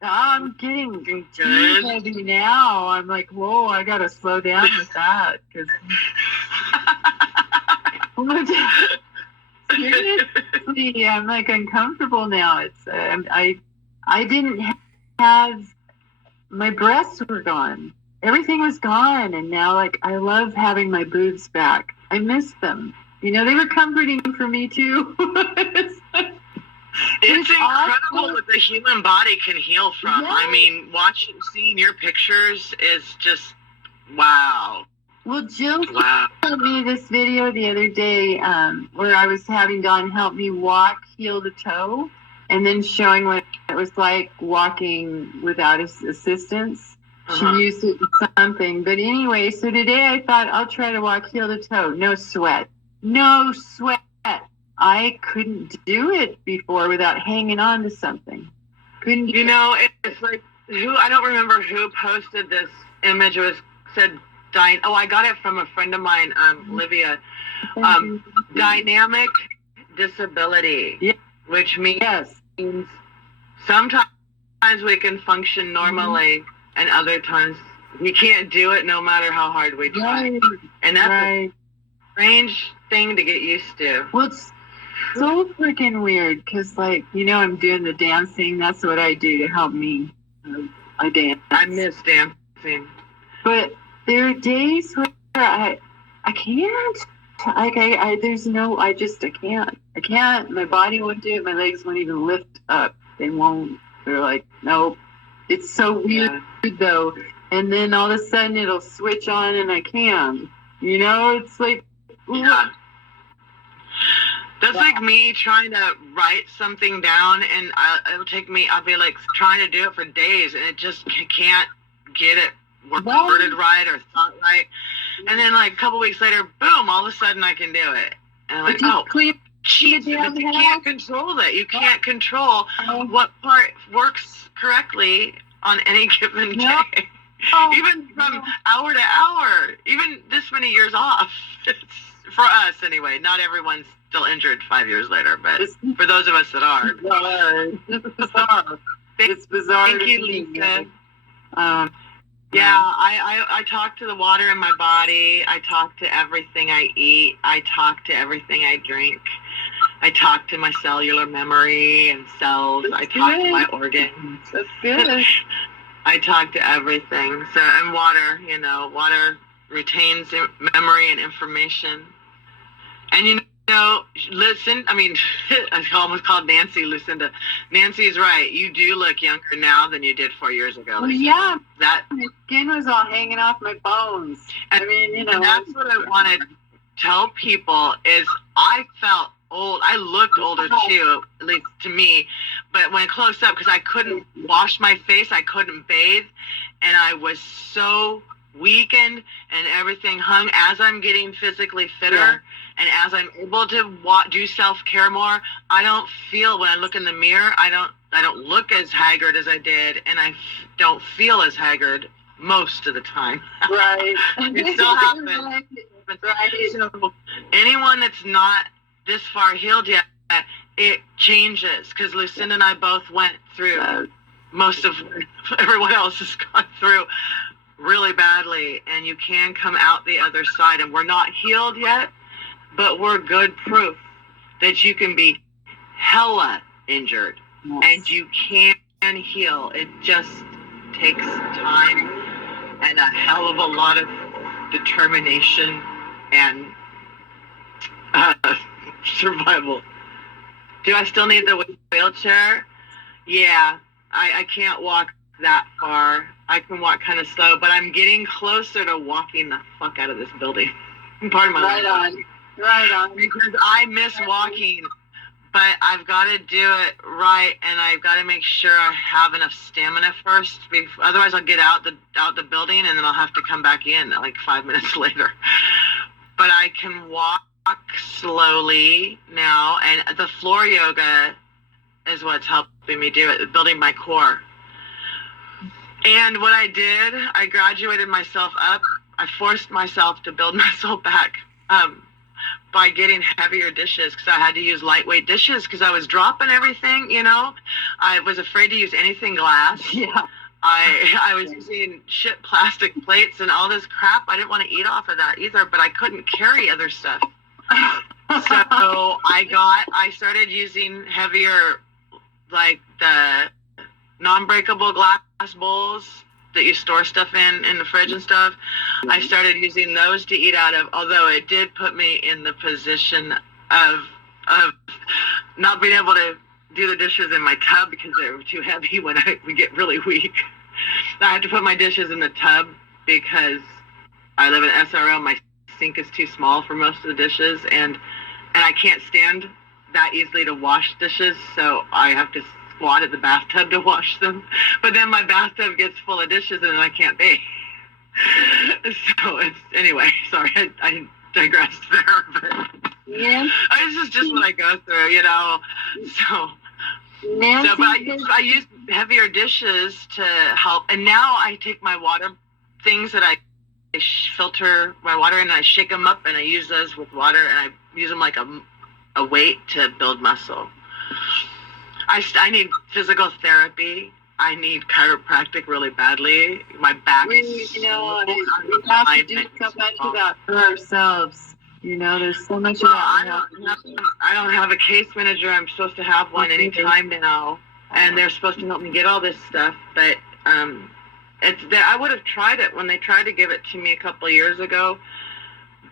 I'm getting too heavy now. I'm like, whoa, I got to slow down with that. Cause seriously, I'm like uncomfortable now. It's I didn't have, my breasts were gone. Everything was gone, and now like I love having my boobs back. I miss them. They were comforting for me too. It's incredible what the human body can heal from. Yes. I mean, seeing your pictures is just wow. Well, Jill Wow. sent me this video the other day where I was having Dawn help me walk heel to toe, and then showing what it was like walking without assistance. She used it in something. But anyway, so today I thought I'll try to walk heel to toe. No sweat. No sweat. I couldn't do it before without hanging on to something. Couldn't. You know, it's like, I don't remember who posted this image. It said, I got it from a friend of mine, Livia. Dynamic disability, which means sometimes we can function normally, and other times we can't do it no matter how hard we try. And that's a strange thing to get used to. Well, it's so freaking weird because, like, I'm doing the dancing. That's what I do to help me. I dance. I miss dancing. But there are days where I can't. Like, I can't. I can't. My body won't do it. My legs won't even lift up. They won't. They're like, nope. It's so weird, though. And then all of a sudden it'll switch on and I can. It's like... Yeah. That's like me trying to write something down, and it'll take me, I'll be like trying to do it for days, and it just can't get it worded right or thought right. And then like a couple weeks later, boom, all of a sudden I can do it. And I'm like, jeez, but you can't control that. You can't control what part works correctly on any given day. Even from hour to hour, even this many years off. It's, for us anyway, not everyone's still injured 5 years later, but for those of us that are. It's bizarre. It's bizarre. Thank you, Lisa. I talk to the water in my body. I talk to everything I eat. I talk to everything I drink. I talk to my cellular memory and cells. I talk to my organs. That's good. I talk to everything. So, and water, water retains memory and information. And listen, I almost called Nancy Lucinda. Nancy's right. You do look younger now than you did 4 years ago. Well, yeah. My skin was all hanging off my bones. And, and that's what I want to tell people is I felt old. I looked older too, at least to me. But when close up, because I couldn't wash my face, I couldn't bathe, and I was so weakened, and everything hung. As I'm getting physically fitter, and as I'm able to do self-care more, I don't feel, when I look in the mirror, I don't look as haggard as I did, and I don't feel as haggard most of the time. Right. It still happens. Right. So anyone that's not this far healed yet, it changes, because Lucinda and I both went through most of what everyone else has gone through really badly, and you can come out the other side. And we're not healed yet, but we're good proof that you can be hella injured and you can heal. It just takes time and a hell of a lot of determination and survival. Do I still need the wheelchair? Yeah, I can't walk that far. I can walk kind of slow, but I'm getting closer to walking the fuck out of this building. Pardon my language. Right on. Because I miss walking, but I've got to do it right, and I've got to make sure I have enough stamina first. Otherwise, I'll get out the building, and then I'll have to come back in like 5 minutes later. But I can walk slowly now, and the floor yoga is what's helping me do it, building my core. And what I did, I graduated myself up. I forced myself to build myself back by getting heavier dishes, because I had to use lightweight dishes because I was dropping everything, I was afraid to use anything glass. Yeah. I was using shit plastic plates and all this crap. I didn't want to eat off of that either, but I couldn't carry other stuff. So I started using heavier, like the non-breakable glass bowls that you store stuff in the fridge and stuff. I started using those to eat out of, although it did put me in the position of not being able to do the dishes in my tub because they were too heavy when we get really weak. I had to put my dishes in the tub because I live in SRO. My sink is too small for most of the dishes, and I can't stand that easily to wash dishes, so I have to squat at the bathtub to wash them. But then my bathtub gets full of dishes, and then I can't bathe. So it's, anyway, sorry, I digressed there, but yeah, this is just what I go through, you know. So, but I use heavier dishes to help, and now I take my water things that I filter my water and I shake them up and I use those with water and I use them like a weight to build muscle. I need physical therapy. I need chiropractic really badly. My back is, you know, we have to do so much of that for ourselves. You know, there's so much of that. I don't have a case manager. I'm supposed to have one anytime now, and they're supposed to help me get all this stuff. But it's there. I would have tried it when they tried to give it to me a couple of years ago,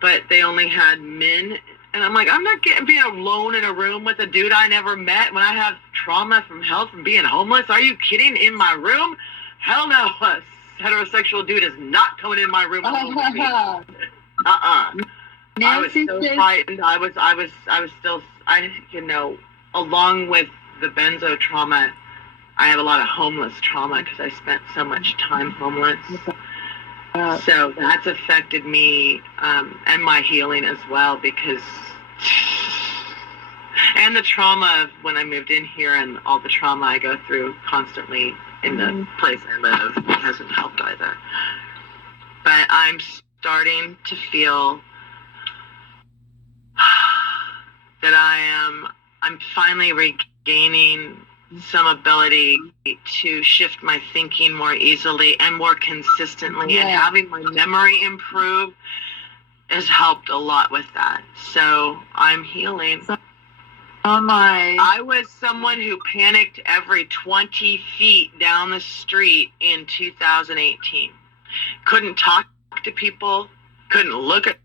but they only had men. And I'm like, I'm not being alone in a room with a dude I never met when I have trauma from health from being homeless. Are you kidding? In my room? Hell no. A heterosexual dude is not coming in my room alone with me. I was so frightened. I was still, you know, along with the benzo trauma, I have a lot of homeless trauma because I spent so much time homeless. So that's affected me and my healing as well, because and the trauma of when I moved in here and all the trauma I go through constantly in the place I live hasn't helped either. But I'm starting to feel that I'm finally regaining some ability to shift my thinking more easily and more consistently, and having my memory improve has helped a lot with that. So I'm healing. I was someone who panicked every 20 feet down the street in 2018. Couldn't talk to people, couldn't look at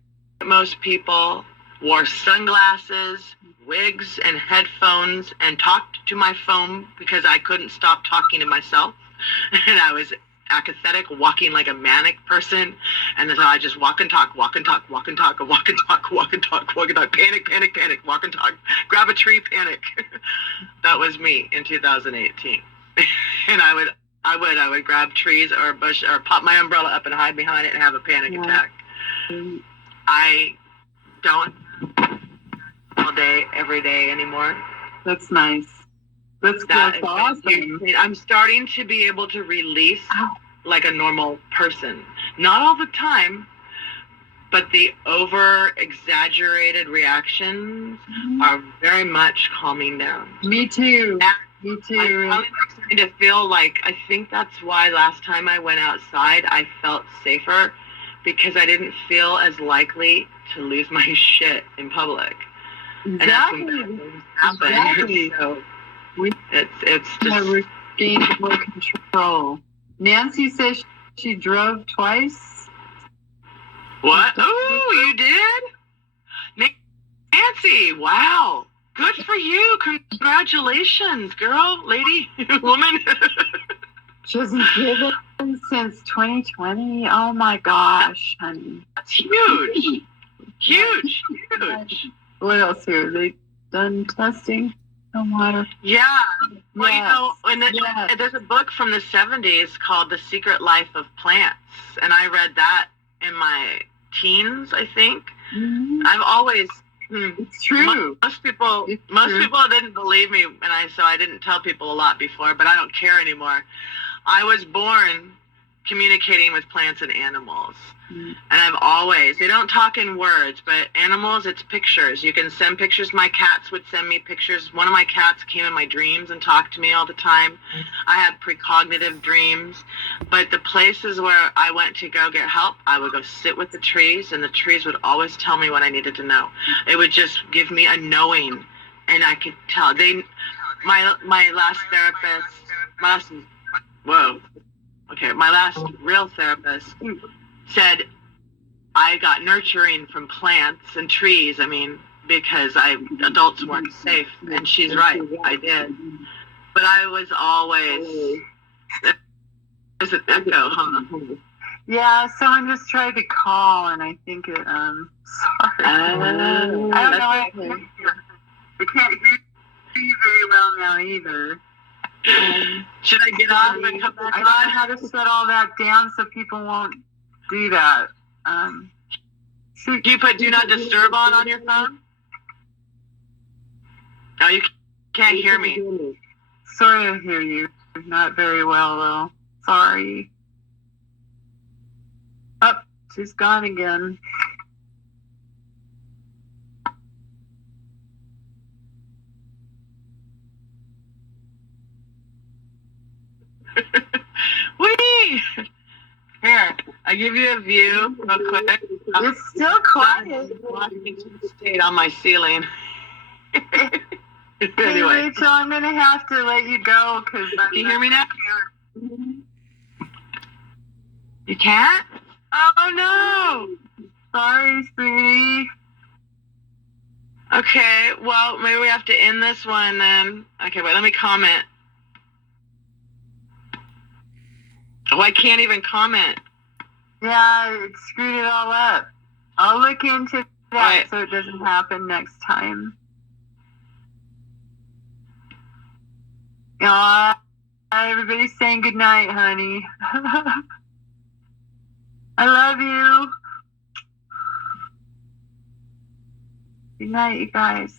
most people, wore sunglasses, wigs, and headphones, and talked to my phone because I couldn't stop talking to myself. And I was akathisia, walking like a manic person. And so I just walk and talk, walk and talk, walk and talk, walk and talk, walk and talk, walk and talk, panic, panic, panic, walk and talk, grab a tree, panic. That was me in 2018. And I would grab trees or a bush or pop my umbrella up and hide behind it and have a panic attack. I don't all day, every day anymore. That's nice. That's awesome. I'm starting to be able to release like a normal person. Not all the time, but the over-exaggerated reactions are very much calming down. Me too. Me too. I'm starting to feel like, I think that's why last time I went outside, I felt safer, because I didn't feel as likely to lose my shit in public. Exactly. And that's when bad things happen. Exactly. So it's just we're gaining more control. Nancy says she drove twice. What? Oh, you did? Nancy, wow. Good for you. Congratulations, girl, lady, woman. She hasn't driven since 2020. Oh my gosh, honey. That's huge. Huge. What else have they done testing on water? Yeah. Well, you know, and there's a book from the 70s called The Secret Life of Plants, and I read that in my teens, I think. I've always it's true. Most people didn't believe me, and so I didn't tell people a lot before, but I don't care anymore. I was born communicating with plants and animals. And I've always, they don't talk in words, but animals, it's pictures. You can send pictures. My cats would send me pictures. One of my cats came in my dreams and talked to me all the time. I had precognitive dreams. But the places where I went to go get help, I would go sit with the trees, and the trees would always tell me what I needed to know. It would just give me a knowing, and I could tell. My last therapist, my last real therapist said I got nurturing from plants and trees. I mean, because adults weren't safe, and she's right, I did. But I was always, there's an echo, huh? Yeah, someone just tried to call, and I think it. Sorry. I don't know. I can't hear you very well now either. Should I get off and come back I don't know how to set all that down so people won't do that. Do you put Do Not Disturb on your phone? No, you can't hear me. Sorry, I hear you. Not very well, though. Sorry. Oh, she's gone again. Whee! Here, I give you a view real quick. It's still quiet. Washington State on my ceiling. Hey, Anyway. Rachel, I'm going to have to let you go because Can you hear me now? You can't? Oh, no. Sorry, sweetie. Okay, well, maybe we have to end this one then. Okay, wait, let me comment. Oh, I can't even comment. Yeah, it screwed it all up. I'll look into that Right. so it doesn't happen next time. Everybody's saying good night, honey. I love you. Good night, you guys.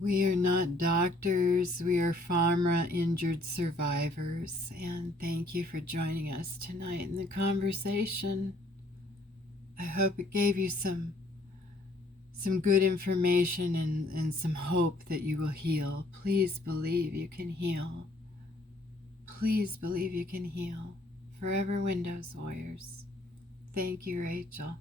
We are not doctors, we are Pharma injured survivors, and thank you for joining us tonight in the conversation. I hope it gave you some good information and some hope that you will heal. Please believe you can heal. Please believe you can heal. Forever Windows Warriors. Thank you, Rachel.